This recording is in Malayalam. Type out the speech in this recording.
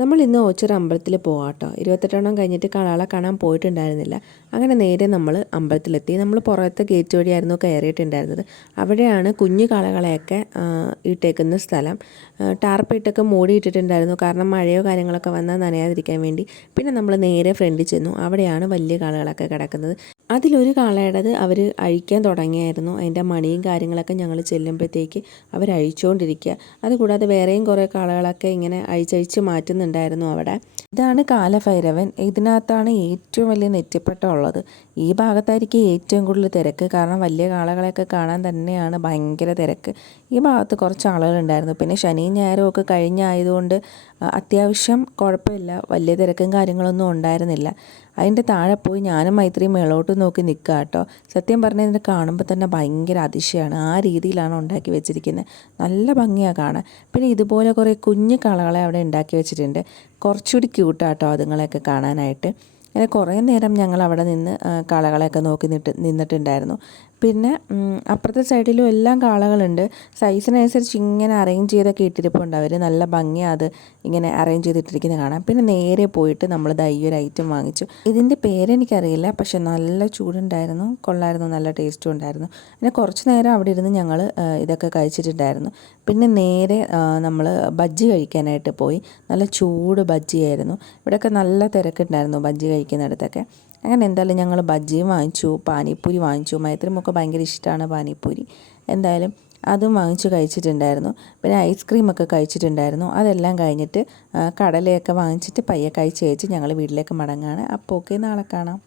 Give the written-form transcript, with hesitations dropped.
നമ്മൾ ഇന്ന് ഓച്ചിറ അമ്പലത്തിൽ പോകാം കേട്ടോ. 28 കഴിഞ്ഞിട്ട് കാളകളെ കാണാൻ പോയിട്ടുണ്ടായിരുന്നില്ല. അങ്ങനെ നേരെ നമ്മൾ അമ്പലത്തിലെത്തി. നമ്മൾ പുറത്തെ ഗേറ്റ് വഴിയായിരുന്നു കയറിയിട്ടുണ്ടായിരുന്നത്. അവിടെയാണ് കുഞ്ഞു കാളകളെയൊക്കെ ഇട്ടേക്കുന്ന സ്ഥലം. ടാർപ്പിട്ടൊക്കെ മൂടിയിട്ടിട്ടുണ്ടായിരുന്നു, കാരണം മഴയോ കാര്യങ്ങളൊക്കെ വന്നാൽ നനയാതിരിക്കാൻ വേണ്ടി. പിന്നെ നമ്മൾ നേരെ ഫ്രണ്ടിൽ ചെന്നു. അവിടെയാണ് വലിയ കാളകളൊക്കെ കിടക്കുന്നത്. അതിലൊരു കാളയുടേത് അവർ അഴിക്കാൻ തുടങ്ങിയായിരുന്നു. അതിൻ്റെ മണിയും കാര്യങ്ങളൊക്കെ ഞങ്ങൾ ചെല്ലുമ്പോഴത്തേക്ക് അവർ അഴിച്ചുകൊണ്ടിരിക്കുക. അതുകൂടാതെ വേറെയും കുറേ കാളകളൊക്കെ ഇങ്ങനെ അഴിച്ചഴിച്ച് മാറ്റുന്നുണ്ടായിരുന്നു അവിടെ. ഇതാണ് കാലഭൈരവൻ. ഇതിനകത്താണ് ഏറ്റവും വലിയ നെറ്റിപ്പട്ടം ഉള്ളത്. ഈ ഭാഗത്തായിരിക്കും ഏറ്റവും കൂടുതൽ തിരക്ക്, കാരണം വലിയ കാളകളെയൊക്കെ കാണാൻ തന്നെയാണ് ഭയങ്കര തിരക്ക്. ഈ ഭാഗത്ത് കുറച്ച് ആളുകളുണ്ടായിരുന്നു. പിന്നെ ശനിയും ഞായറും ഒക്കെ കഴിഞ്ഞായതുകൊണ്ട് അത്യാവശ്യം കുഴപ്പമില്ല, വലിയ തിരക്കും കാര്യങ്ങളൊന്നും ഉണ്ടായിരുന്നില്ല. അതിൻ്റെ താഴെ പോയി ഞാനും മൈത്രിയും മേളോട്ട് നോക്കി നിൽക്കുക കേട്ടോ. സത്യം പറഞ്ഞാൽ ഇതിനെ കാണുമ്പോൾ തന്നെ ഭയങ്കര അതിശയമാണ്. ആ രീതിയിലാണ് ഉണ്ടാക്കി വെച്ചിരിക്കുന്നത്. നല്ല ഭംഗിയാണ് കാണാൻ. പിന്നെ ഇതുപോലെ കുറേ കുഞ്ഞു കളകളെ അവിടെ ഉണ്ടാക്കി വെച്ചിട്ടുണ്ട്. കുറച്ചുകൂടി ക്യൂട്ടാട്ടോ അതുങ്ങളെയൊക്കെ കാണാനായിട്ട്. അങ്ങനെ കുറേ നേരം ഞങ്ങൾ അവിടെ നിന്ന് കാളകളെയൊക്കെ നോക്കി നിന്നിട്ടുണ്ടായിരുന്നു. പിന്നെ അപ്പുറത്തെ സൈഡിലും എല്ലാം കാളകളുണ്ട്. സൈസിനനുസരിച്ച് ഇങ്ങനെ അറേഞ്ച് ചെയ്തൊക്കെ ഇട്ടിരിപ്പുണ്ട് അവർ. നല്ല ഭംഗിയാണ് അത് ഇങ്ങനെ അറേഞ്ച് ചെയ്തിട്ടിരിക്കുന്നത് കാണാം. പിന്നെ നേരെ പോയിട്ട് നമ്മൾ ഈ ഒരു ഐറ്റം വാങ്ങിച്ചു. ഇതിൻ്റെ പേരെനിക്കറിയില്ല, പക്ഷെ നല്ല ചൂടുണ്ടായിരുന്നു, കൊള്ളായിരുന്നു, നല്ല ടേസ്റ്റും ഉണ്ടായിരുന്നു. പിന്നെ കുറച്ച് നേരം അവിടെ ഇരുന്ന് ഞങ്ങൾ ഇതൊക്കെ കഴിച്ചിട്ടുണ്ടായിരുന്നു. പിന്നെ നേരെ നമ്മൾ ബജ്ജി കഴിക്കാനായിട്ട് പോയി. നല്ല ചൂട് ബജ്ജിയായിരുന്നു. ഇവിടെയൊക്കെ നല്ല തിരക്കുണ്ടായിരുന്നു ബജ്ജി കഴിക്കുന്നിടത്തൊക്കെ. അങ്ങനെ എന്തായാലും ഞങ്ങൾ ബജ്ജിയും വാങ്ങിച്ചു, പാനിപ്പൂരി വാങ്ങിച്ചു. മൈത്രിമൊക്കെ ഭയങ്കര ഇഷ്ടമാണ് പാനിപ്പൂരി. എന്തായാലും അതും വാങ്ങിച്ചു കഴിച്ചിട്ടുണ്ടായിരുന്നു. പിന്നെ ഐസ്ക്രീമൊക്കെ കഴിച്ചിട്ടുണ്ടായിരുന്നു. അതെല്ലാം കഴിഞ്ഞിട്ട് കടലയൊക്കെ വാങ്ങിച്ചിട്ട് പയ്യെ കഴിച്ച് ഞങ്ങൾ വീട്ടിലേക്ക് മടങ്ങുകയാണ്. അപ്പോൾ ഓക്കെ, നാളെ കാണാം.